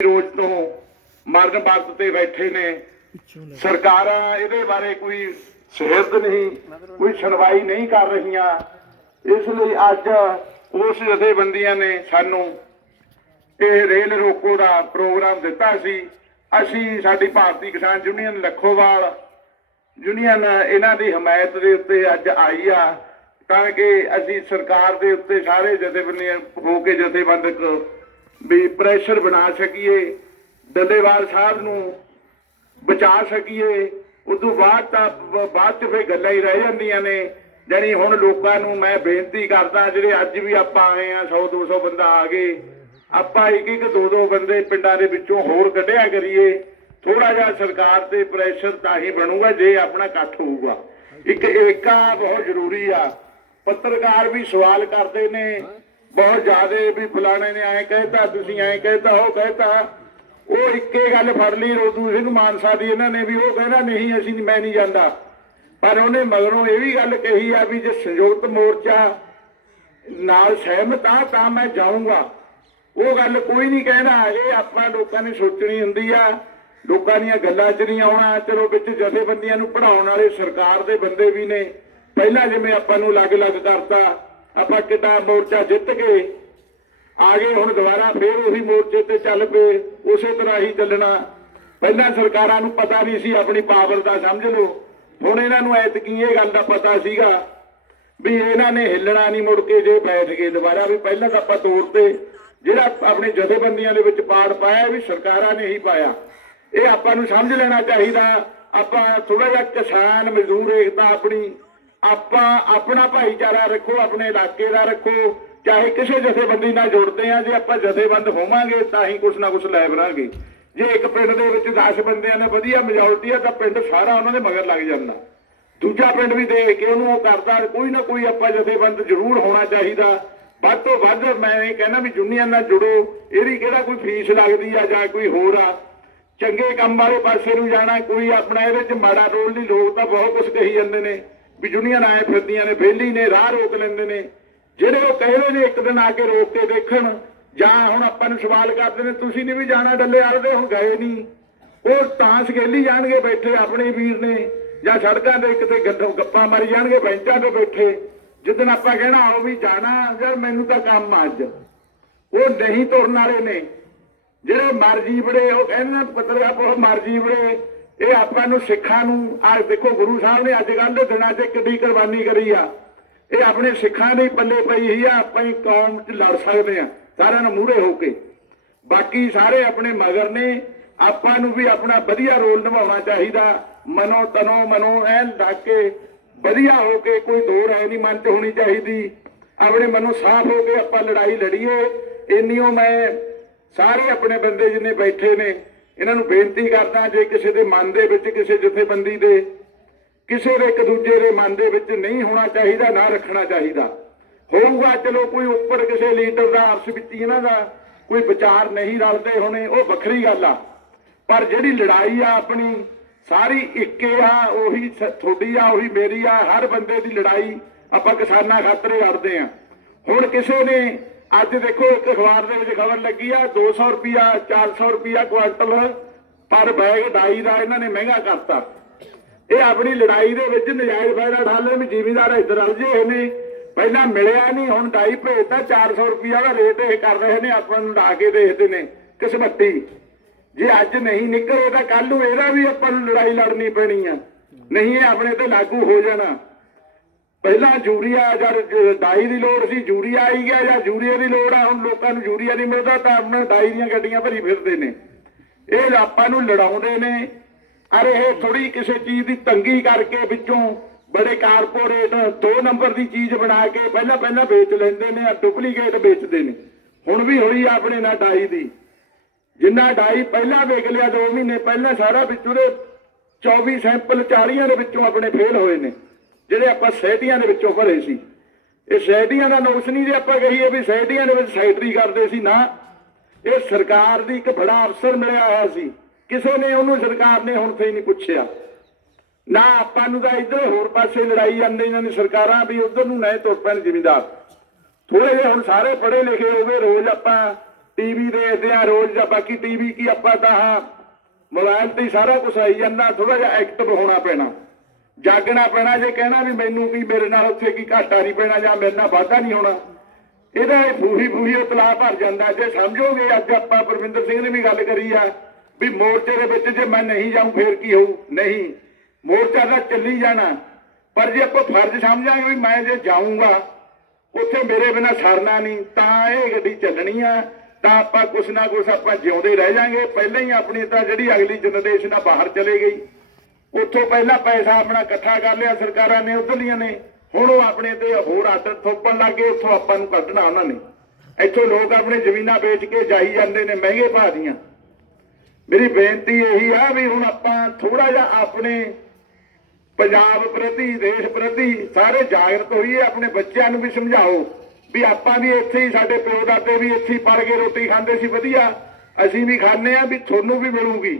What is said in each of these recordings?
ਰੋਜ਼ ਤੋਂ ਮਰਨ ਵਕਤ ਤੇ ਬੈਠੇ ਨੇ। ਸਰਕਾਰਾਂ ਇਹਦੇ ਬਾਰੇ ਕੋਈ ਸਿਰਦ ਨਹੀਂ, ਕੋਈ ਸੁਣਵਾਈ ਨਹੀਂ ਕਰ ਰਹੀਆਂ। ਇਸ ਲਈ ਅੱਜ ਉਸ ਜਥੇਬੰਦੀਆਂ ਨੇ ਸਾਨੂੰ ਇਹ ਰੇਲ ਰੋਕੋ ਦਾ ਪ੍ਰੋਗਰਾਮ ਦਿੱਤਾ ਸੀ। ਅਸੀਂ ਸਾਡੀ ਭਾਰਤੀ ਕਿਸਾਨ ਯੂਨੀਅਨ ਲੱਖੋਵਾਲ ਯੂਨੀਅਨ ਇਹਨਾਂ ਦੀ ਹਮਾਇਤ ਦੇ ਉੱਤੇ ਅੱਜ ਆਈ ਆ ਤਾਂ ਕਿ ਅਸੀਂ ਸਰਕਾਰ ਦੇ ਉੱਤੇ ਸਾਰੇ ਜਥੇਬੰਦੀਆਂ ਹੋ ਕੇ ਜਥੇਬੰਦਕ ਵੀ ਪ੍ਰੈਸ਼ਰ ਬਣਾ ਸਕੀਏ, ਡੱਲੇਵਾਲ ਸਾਹਿਬ ਨੂੰ ਬਚਾ ਸਕੀਏ, ਉਦੋਂ ਬਾਅਦ ਤਾਂ ਬਾਅਦ ਚ ਫੇ ਗੱਲਾਂ ਹੀ ਰਹਿ ਜਾਂਦੀਆਂ ਨੇ। ਜਾਣੀ ਹੁਣ ਲੋਕਾਂ ਨੂੰ ਮੈਂ ਬੇਨਤੀ ਕਰਦਾ, ਜਿਹੜੇ ਅੱਜ ਵੀ ਆਪਾਂ ਆਏ ਆ 100 200 ਬੰਦਾ ਆ ਗਏ, ਆਪਾਂ ਇੱਕ ਇੱਕ ਦੋ ਦੋ ਬੰਦੇ ਪਿੰਡਾਂ ਦੇ ਵਿੱਚੋਂ ਹੋਰ ਕੱਢਿਆ ਕਰੀਏ। ਥੋੜਾ ਜਿਹਾ ਸਰਕਾਰ ਤੇ ਪ੍ਰੈਸ਼ਰ ਤਾਂ ਹੀ ਬਣੂਗਾ, ਜੇ ਆਪਣਾ ਇਕੱਠ ਹੋਊਗਾ। ਇੱਕ ਏਕਾ ਬਹੁਤ ਜ਼ਰੂਰੀ ਆ। ਪੱਤਰਕਾਰ ਵੀ ਸਵਾਲ ਕਰਦੇ ਨੇ ਬਹੁਤ ਜ਼ਿਆਦੇ ਵੀ ਫਲਾਣੇ ਨੇ ਐਂ ਕਹਿਤਾ, ਤੁਸੀਂ ਐਂ ਕਹਿਤਾ, ਉਹ ਕਹਿਤਾ। ਉਹ ਇੱਕੇ ਗੱਲ ਫੜ ਲਈ, ਰੋਦੂ ਸਿੰਘ ਮਾਨਸਾ ਦੀ ਇਹਨਾਂ ਨੇ ਵੀ, ਉਹ ਕਹਿੰਦਾ, ਨਹੀਂ, ਅਸੀਂ ਮੈਂ ਨਹੀਂ ਜਾਂਦਾ। ਪਰ ਉਹਨੇ ਮਗਰੋਂ ਇਹ ਵੀ ਗੱਲ ਕਹੀ ਆ ਵੀ ਜੇ ਸੰਯੁਕਤ ਮੋਰਚਾ ਨਾਲ ਸਹਿਮਤ ਆ, ਤਾਂ ਮੈਂ ਜਾਊਂਗਾ। ਉਹ ਗੱਲ ਕੋਈ ਨਹੀਂ ਕਹਿਣਾ, ਇਹ ਆਪਾਂ ਲੋਕਾਂ ਨੇ ਸੋਚਣੀ ਹੁੰਦੀ ਆ। ਲੋਕਾਂ ਦੀਆਂ ਗੱਲਾਂ 'ਚ ਨਹੀਂ ਆਉਣਾ, ਚਲੋ ਵਿੱਚ ਜਥੇਬੰਦੀਆਂ ਨੂੰ ਪੜਾਉਣ ਵਾਲੇ ਸਰਕਾਰ ਦੇ ਬੰਦੇ ਵੀ ਨੇ। ਪਹਿਲਾਂ ਜਿਵੇਂ ਆਪਾਂ ਨੂੰ ਅਲੱਗ-ਅਲੱਗ ਕਰਤਾ ਆਪਾਂ ਕਿੱਡਾ ਮੋਰਚਾ ਜਿੱਤ ਕੇ ਆ ਗਏ, ਹੁਣ ਦੁਬਾਰਾ ਫੇਰ ਉਹੀ ਮੋਰਚੇ ਤੇ ਚੱਲ ਪਏ, ਉਸੇ ਤਰ੍ਹਾਂ ਹੀ ਚੱਲਣਾ। ਪਹਿਲਾਂ ਸਰਕਾਰਾਂ ਨੂੰ ਪਤਾ ਨਹੀਂ ਸੀ, ਆਪਣੀ ਪਾਵਰ ਦਾ ਸਮਝ ਲਓ। ਹੁਣ ਇਹਨਾਂ ਨੂੰ ਐਤਕੀ ਇਹ ਗੱਲ ਦਾ ਪਤਾ ਸੀਗਾ ਵੀ ਇਹਨਾਂ ਨੇ ਹਿੱਲਣਾ ਨਹੀਂ ਮੁੜ ਕੇ ਜੇ ਬੈਠ ਗਏ ਦੁਬਾਰਾ, ਵੀ ਪਹਿਲਾਂ ਤਾਂ ਆਪਾਂ ਤੋੜ ਤੇ, ਜਿਹੜਾ ਆਪਣੀ ਜਥੇਬੰਦੀਆਂ ਦੇ ਵਿੱਚ ਪਾੜ ਪਾਇਆ, ਵੀ ਸਰਕਾਰਾਂ ਨੇ ਹੀ ਪਾਇਆ। ਇਹ ਆਪਾਂ ਨੂੰ ਸਮਝ ਲੈਣਾ ਚਾਹੀਦਾ, ਆਪਾਂ ਥੋੜਾ ਜਿਹਾ ਕਿਸਾਨ, ਮਜ਼ਦੂਰ ਏਕਤਾ ਆਪਣੀ ਆਪਾਂ ਆਪਣਾ ਭਾਈਚਾਰਾ ਰੱਖੋ, ਆਪਣੇ ਇਲਾਕੇ ਦਾ ਰੱਖੋ। ਚਾਹੇ ਕਿਸੇ ਜਥੇਬੰਦੀ ਨਾਲ ਜੁੜਦੇ ਆ ਜੇ ਆਪਾਂ ਜਥੇਬੰਦ ਹੋਵਾਂਗੇ, ਤਾਂ ਹੀ ਕੁਛ ਨਾ ਕੁਛ ਲੈ ਬਰਾਂਗੇ ਜੇ ਇੱਕ ਪਿੰਡ ਦੇ ਵਿੱਚ 10 ਬੰਦਿਆਂ ਨੇ ਵਧੀਆ ਮੈਜੋਰਟੀ ਆ, ਤਾਂ ਪਿੰਡ ਸਾਰਾ ਉਹਨਾਂ ਦੇ ਮਗਰ ਲੱਗ ਜਾਂਦਾ। ਦੂਜਾ ਪਿੰਡ ਵੀ ਦੇਖ ਕੇ ਉਹਨੂੰ ਉਹ ਕਰਦਾ, ਕੋਈ ਨਾ ਕੋਈ ਆਪਾਂ ਜਥੇਬੰਦ ਜ਼ਰੂਰ ਹੋਣਾ ਚਾਹੀਦਾ। ਵੱਧ ਤੋਂ ਵੱਧ ਮੈਂ ਇਹ ਕਹਿੰਦਾ ਵੀ ਯੂਨੀਅਨ ਨਾਲ ਜੁੜੋ, ਇਹਦੀ ਕਿਹੜਾ ਕੋਈ ਫੀਸ ਲੱਗਦੀ ਆ ਜਾਂ ਕੋਈ ਹੋਰ ਆ? ਚੰਗੇ ਕੰਮ ਵਾਲੇ ਪਾਸੇ ਨੂੰ ਜਾਣਾ, ਕੋਈ ਆਪਣਾ ਇਹਦੇ ਚ ਮਾੜਾ ਰੋਲ ਨਹੀਂ, ਲੋਕ ਤਾਂ ਬਹੁਤ ਕੁਝ ਕਹੀ ਜਾਂਦੇ ਨੇ। ਵੀ ਯੂਨੀਅਨ ਆਏ ਫਿਰਦੀਆਂ ਨੇ ਫੇਲੀ ਨੇ, ਰਾਹ ਰੋਕ ਲੈਂਦੇ ਨੇ। ਜਿਹੜੇ ਉਹ ਕਹਿੰਦੇ ਨੇ, ਇੱਕ ਦਿਨ ਆ ਕੇ ਰੋਕ ਕੇ ਦੇਖਣ, ਜਾਂ ਹੁਣ ਆਪਾਂ ਨੂੰ ਸਵਾਲ ਕਰਦੇ ਨੇ, ਤੁਸੀਂ ਨਹੀਂ ਵੀ ਜਾਣਾ ਡੱਲੇ ਵਾਲੇ ਹੁਣ ਗਏ ਨਹੀਂ ਉਹ ਤਾਂ ਸਕੇਲੀ ਜਾਣਗੇ ਬੈਠੇ, ਆਪਣੇ ਵੀਰ ਨੇ, ਜਾਂ ਸੜਕਾਂ ਦੇ ਕਿਤੇ ਗੱਡੋਂ, ਗੱਪਾਂ ਮਾਰੀ ਜਾਣਗੇ, ਬੈਂਚਾਂ ਤੇ ਬੈਠੇ। ਜਿੱਦਣ ਆਪਾਂ ਕਹਿਣਾ, ਆਓ ਵੀ ਜਾਣਾ, ਯਾਰ ਮੈਨੂੰ ਤਾਂ ਕੰਮ ਆ ਅੱਜ। ਉਹ ਨਹੀਂ ਤੁਰਨ ਵਾਲੇ ਨੇ। ਜਿਹੜੇ ਮਰਜ਼ੀ ਬੜੇ ਉਹ ਕਹਿੰਦੇ ਨੇ ਪਤਰਿਆ ਬਹੁਤ ਮਰਜ਼ੀ ਬੜੇ ਇਹ ਆਪਾਂ ਨੂੰ ਸਿੱਖਾਂ ਨੂੰ ਆ ਦੇਖੋ ਗੁਰੂ ਸਾਹਿਬ ਨੇ ਅੱਜ ਕੱਲ੍ਹ ਦੇ ਦਿਨਾਂ 'ਚ ਕਿੱਡੀ ਕੁਰਬਾਨੀ ਕਰੀ ਆ। ਇਹ ਆਪਣੇ ਸਿੱਖਾਂ ਦੇ ਪੱਲੇ ਪਈ ਹੀ ਆ, ਆਪਾਂ ਹੀ ਕੌਮ 'ਚ ਲੜ ਸਕਦੇ ਆ, ਸਾਰਿਆਂ ਨੂੰ ਮੂਹਰੇ ਹੋ ਕੇ। ਬਾਕੀ ਸਾਰੇ ਆਪਣੇ ਮਗਰ ਨੇ, ਆਪਾਂ ਨੂੰ ਵੀ ਆਪਣਾ ਵਧੀਆ ਰੋਲ ਨਿਭਾਉਣਾ ਚਾਹੀਦਾ। ਮਨੋ ਤਨੋ ਮਨੋ ਐਨ ਲਾ ਕੇ, ਵਧੀਆ ਹੋ ਕੇ, ਕੋਈ ਦੋ ਰਾਏ ਨਹੀਂ ਮਨ 'ਚ ਹੋਣੀ ਚਾਹੀਦੀ। ਆਪਣੇ ਮਨੋਂ ਸਾਫ਼ ਹੋ ਕੇ ਆਪਾਂ ਲੜਾਈ ਲੜੀਏ, ਇੰਨੀਓ ਮੈਂ ਸਾਰੇ ਆਪਣੇ ਬੰਦੇ ਜਿੰਨੇ ਬੈਠੇ ਨੇ ਇਹਨਾਂ ਨੂੰ ਬੇਨਤੀ ਕਰਦਾ ਜੇ ਕਿਸੇ ਦੇ ਮਨ ਦੇ ਵਿੱਚ ਕਿਸੇ ਜਥੇਬੰਦੀ ਦੇ, ਕਿਸੇ ਦੇ ਇੱਕ ਦੂਜੇ ਦੇ ਮਨ ਦੇ ਵਿੱਚ ਨਹੀਂ ਹੋਣਾ ਚਾਹੀਦਾ, ਨਾ ਰੱਖਣਾ ਚਾਹੀਦਾ। ਹੋਊਗਾ, ਚਲੋ ਕੋਈ ਉੱਪਰ ਕਿਸੇ ਲੀਡਰ ਦਾ ਆਪਸ ਵਿੱਚ ਇਹਨਾਂ ਦਾ ਕੋਈ ਵਿਚਾਰ ਨਹੀਂ ਰਲਦੇ ਹੋਣੇ, ਉਹ ਵੱਖਰੀ ਗੱਲ ਆ। ਪਰ ਜਿਹੜੀ ਲੜਾਈ ਆ ਆਪਣੀ, ਸਾਰੀ ਇੱਕੇ ਆ, ਉਹੀ ਸ- ਤੁਹਾਡੀ ਆ, ਉਹੀ ਮੇਰੀ ਆ, ਹਰ ਬੰਦੇ ਦੀ ਲੜਾਈ ਆਪਾਂ ਕਿਸਾਨਾਂ ਖਾਤਰ ਲੜਦੇ ਆ। ਹੁਣ ਕਿਸੇ ਨੇ ਅੱਜ ਦੇਖੋ ਇੱਕ ਅਖਬਾਰ ਦੇ ਵਿੱਚ ਖਬਰ ਲੱਗੀ ਆ 200 ਰੁਪਿਆ 400 ਰੁਪਿਆ ਕੁਆਂਟਲ ਪਰ ਬੈਗ ਡਾਈ ਦਾ ਇਹਨਾਂ ਨੇ ਮਹਿੰਗਾ ਕਰਤਾ। ਇਹ ਆਪਣੀ ਲੜਾਈ ਦੇ ਵਿੱਚ ਨਜਾਇਜ਼ ਫਾਇਦਾ ਠਾਲੇ ਵੀ ਜ਼ਿਮੀਦਾਰ ਇੱਧਰ ਅਲਝੇ ਹੋਏ ਨੇ। ਪਹਿਲਾਂ ਮਿਲਿਆ ਨਹੀਂ, ਹੁਣ ਡਾਈ ਭੇਜਤਾ 400 ਰੁਪਿਆ ਦਾ ਰੇਟ ਇਹ ਕਰ ਰਹੇ ਨੇ, ਆਪਾਂ ਨੂੰ ਲਾ ਕੇ ਦੇਖਦੇ ਨੇ, ਕਿਸਮਤੀ ਜੇ ਅੱਜ ਨਹੀਂ ਨਿਕਲੇ ਤਾਂ ਕੱਲ ਨੂੰ ਇਹਦਾ ਵੀ ਆਪਾਂ ਨੂੰ ਲੜਾਈ ਲੜਨੀ ਪੈਣੀ ਆ। ਨਹੀਂ ਇਹ ਆਪਣੇ ਤੇ ਲਾਗੂ ਹੋ ਜਾਣਾ। ਪਹਿਲਾਂ ਯੂਰੀਆ ਜਦ ਡਾਈ ਦੀ ਲੋੜ ਸੀ, ਯੂਰੀਆ ਆਈ ਗਿਆ ਜਾਂ ਯੂਰੀਆ ਦੀ ਲੋੜ ਆ, ਹੁਣ ਲੋਕਾਂ ਨੂੰ ਯੂਰੀਆ ਨਹੀਂ ਮਿਲਦਾ, ਤਾਂ ਆਪਣੇ ਡਾਈ ਦੀਆਂ ਗੱਡੀਆਂ ਭਰੀ ਫਿਰਦੇ ਨੇ। ਇਹ ਆਪਾਂ ਨੂੰ ਲੜਾਉਂਦੇ ਨੇ। ਅਰੇ ਇਹ ਥੋੜੀ ਕਿਸੇ ਚੀਜ਼ ਦੀ ਤੰਗੀ ਕਰਕੇ ਵਿੱਚੋਂ ਬੜੇ ਕਾਰਪੋਰੇਟ ਦੋ ਨੰਬਰ ਦੀ ਚੀਜ਼ ਬਣਾ ਕੇ ਪਹਿਲਾਂ ਪਹਿਲਾਂ ਵੇਚ ਲੈਂਦੇ ਨੇ, ਆ ਡੁਪਲੀਕੇਟ ਵੇਚਦੇ ਨੇ। ਹੁਣ ਵੀ ਹੋਈ ਆ ਆਪਣੇ ਨਾਲ ਡਾਈ ਦੀ। ਜਿੰਨਾ ਡਾਈ ਪਹਿਲਾਂ ਵੇਚ ਲਿਆ 2 ਮਹੀਨੇ ਪਹਿਲਾਂ, ਸਾਰਾ ਵਿੱਚੋਂ ਦੇ 24 ਸੈਂਪਲ 40 ਦੇ ਵਿੱਚੋਂ ਆਪਣੇ ਫੇਲ ਹੋਏ ਨੇ। ਜਿਹੜੇ ਆਪਾਂ ਸੈਟੀਆਂ ਦੇ ਵਿੱਚੋਂ ਭਰੇ ਸੀ। ਇਹ ਸੈਟੀਆਂ ਦਾ ਨੋਸ ਨਹੀਂ ਜੇ ਆਪਾਂ ਕਹੀਏ ਵੀ ਸੈਟੀਆਂ ਦੇ ਵਿੱਚ ਸੈਟਰੀ ਕਰਦੇ ਸੀ, ਨਾ। ਇਹ ਸਰਕਾਰ ਦੀ ਇੱਕ ਬੜਾ ਅਫਸਰ ਮਿਲਿਆ ਹੋਇਆ ਸੀ। ਕਿਸੇ ਨੇ ਉਹਨੂੰ ਸਰਕਾਰ ਨੇ ਹੁਣ ਤੇ ਨਹੀਂ ਪੁੱਛਿਆ। ਨਾ ਆਪਾਂ ਨੂੰ ਤਾਂ ਇੱਧਰ ਹੋਰ ਪਾਸੇ ਲੜਾਈ ਜਾਂਦੇ ਇਹਨਾਂ ਨੇ ਸਰਕਾਰਾਂ ਵੀ ਉਧਰ ਨੂੰ ਨਹੀਂ ਤੁਰ ਪੈਣ ਜ਼ਿਮੀਦਾਰ। ਥੋੜੇ ਜਿਹੇ ਹੁਣ ਸਾਰੇ ਪੜ੍ਹੇ ਲਿਖੇ ਹੋਵੇ ਰੋਜ਼ ਆਪਾਂ ਟੀਵੀ ਦੇਖਦੇ ਆ ਰੋਜ਼ ਜਾਂ ਬਾਕੀ ਟੀਵੀ ਕੀ ਆਪਾਂ ਤਾਂ ਆਹ ਮੋਬਾਈਲ ਤੇ ਸਾਰਾ ਕੁਝ ਆਈ ਜਾਂਦਾ ਥੋੜਾ ਜਿਹਾ ਐਕਟਿਵ ਹੋਣਾ ਪੈਣਾ। ਜਾਗਣਾ ਪੈਣਾ, ਜੇ ਕਹਿਣਾ ਵੀ ਮੈਨੂੰ ਵੀ ਮੇਰੇ ਨਾਲ ਉੱਥੇ ਕੀ ਘਾਟਾ ਨਹੀਂ ਪੈਣਾ ਜਾਂ ਮੇਰੇ ਨਾਲ ਵਾਧਾ ਨਹੀਂ ਹੋਣਾ, ਇਹਦਾ ਇਹ ਬੂਹੀ ਬੂਹੀ ਉਤਲਾ ਭਰ ਜਾਂਦਾ। ਜੇ ਸਮਝੋਗੇ, ਅੱਜ ਆਪਾਂ ਪਰਵਿੰਦਰ ਸਿੰਘ ਨੇ ਵੀ ਗੱਲ ਕਰੀ ਆ ਵੀ ਮੋਰਚੇ ਦੇ ਵਿੱਚ ਜੇ ਮੈਂ ਨਹੀਂ ਜਾਊਂ, ਫੇਰ ਕੀ ਹੋਊ? ਨਹੀਂ। ਮੋਰਚਾ ਤਾਂ ਚੱਲੀ ਜਾਣਾ। ਪਰ ਜੇ ਆਪਾਂ ਫਰਜ਼ ਸਮਝਾਂਗੇ ਵੀ ਮੈਂ ਜੇ ਜਾਊਂਗਾ, ਉੱਥੇ ਮੇਰੇ ਬਿਨਾ ਸਰਨਾ ਨਹੀਂ, ਤਾਂ ਇਹ ਗੱਡੀ ਚੱਲਣੀ ਆ। ਤਾਂ ਆਪਾਂ ਕੁਛ ਨਾ ਕੁਛ ਆਪਾਂ ਜਿਉਂਦੇ ਰਹਿ ਜਾਾਂਗੇ। ਪਹਿਲਾਂ ਹੀ ਆਪਣੀ ਤਾਂ ਜਿਹੜੀ ਅਗਲੀ ਜਨਰੇਸ਼ਨ ਆ, ਬਾਹਰ ਚਲੇ ਗਈ। ਉੱਥੋਂ ਪਹਿਲਾਂ ਪੈਸਾ ਆਪਣਾ ਇਕੱਠਾ ਕਰ ਲਿਆ, ਸਰਕਾਰਾਂ ਨੇ ਉਧਰਲੀਆਂ ਨੇ। ਹੁਣ ਉਹ ਆਪਣੇ ਤੇ ਹੋਰ ਆਦਤ ਥੋਪਣ ਲੱਗੇ ਉੱਥੋਂ ਆਪਾਂ ਨੂੰ ਕੱਢਣਾ ਉਹਨਾਂ ਨੇ। ਇੱਥੋਂ ਲੋਕ ਆਪਣੇ ਜ਼ਮੀਨਾਂ ਵੇਚ ਕੇ ਜਾਈ ਜਾਂਦੇ ਨੇ, ਮਹਿੰਗੇ ਭਾਅ ਦੀਆਂ। ਮੇਰੀ ਬੇਨਤੀ ਇਹੀ ਆ ਵੀ ਹੁਣ ਆਪਾਂ ਥੋੜਾ ਜਿਹਾ ਆਪਣੇ ਪੰਜਾਬ ਪ੍ਰਤੀ, ਦੇਸ਼ ਪ੍ਰਤੀ ਸਾਰੇ ਜਾਗਰਤ ਹੋਈਏ, ਆਪਣੇ ਬੱਚਿਆਂ ਨੂੰ ਵੀ ਸਮਝਾਓ ਵੀ ਆਪਾਂ ਵੀ ਇੱਥੇ ਹੀ, ਸਾਡੇ ਪਿਓ ਦਾਦੇ ਵੀ ਇੱਥੇ ਹੀ ਪੜ ਕੇ ਰੋਟੀ ਖਾਂਦੇ ਸੀ, ਵਧੀਆ। ਅਸੀਂ ਵੀ ਖਾਂਦੇ ਆ ਵੀ ਤੁਹਾਨੂੰ ਵੀ ਮਿਲੂਗੀ।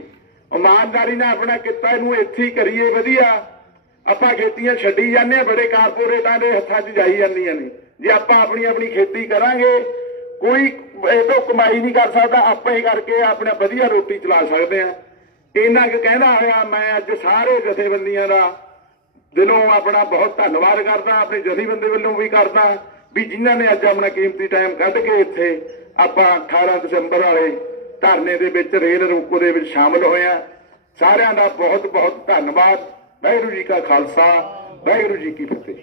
ਇਮਾਨਦਾਰੀ ਨਾਲ ਆਪਣਾ ਕਿੱਤਾ ਇਹਨੂੰ ਇੱਥੇ ਹੀ ਕਰੀਏ, ਵਧੀਆ। ਆਪਾਂ ਖੇਤੀਆਂ ਛੱਡੀ ਜਾਂਦੇ ਬੜੇ ਕਾਰਪੋਰੇਟਾਂ ਦੇ ਹੱਥਾਂ 'ਚ ਜਾਈ ਜਾਂਦੀਆਂ ਨੇ। ਜੇ ਆਪਾਂ ਆਪਣੀ ਆਪਣੀ ਖੇਤੀ ਕਰਾਂਗੇ, ਕੋਈ ਇਹ ਤੋਂ ਕਮਾਈ ਨਹੀਂ ਕਰ ਸਕਦਾ, ਆਪਾਂ ਹੀ ਕਰਕੇ ਆਪਣਾ ਵਧੀਆ ਰੋਟੀ ਚਲਾ ਸਕਦੇ ਆ ਇੰਨਾ ਕੁ ਕਹਿੰਦਾ ਹੋਇਆ ਮੈਂ ਅੱਜ ਸਾਰੇ ਜਥੇਬੰਦੀਆਂ ਦਾ ਦਿਲੋਂ ਆਪਣਾ ਬਹੁਤ ਧੰਨਵਾਦ ਕਰਦਾ, ਆਪਣੇ ਜਥੇਬੰਦੀ ਵੱਲੋਂ ਵੀ ਕਰਦਾ, ਵੀ ਜਿਨ੍ਹਾਂ ਨੇ ਅੱਜ ਆਪਣਾ ਕੀਮਤੀ ਟਾਈਮ ਕੱਢ ਕੇ ਇੱਥੇ ਆਪਾਂ 18 ਦਸੰਬਰ ਵਾਲੇ ਧਰਨੇ ਦੇ ਵਿੱਚ, ਰੇਲ ਰੋਕੋ ਦੇ ਵਿੱਚ ਸ਼ਾਮਲ ਹੋਇਆ। ਸਾਰਿਆਂ ਦਾ ਬਹੁਤ ਬਹੁਤ ਧੰਨਵਾਦ। ਵਾਹਿਗੁਰੂ ਜੀ ਕਾ ਖਾਲਸਾ, ਵਾਹਿਗੁਰੂ ਜੀ ਕੀ ਫਤਿਹ।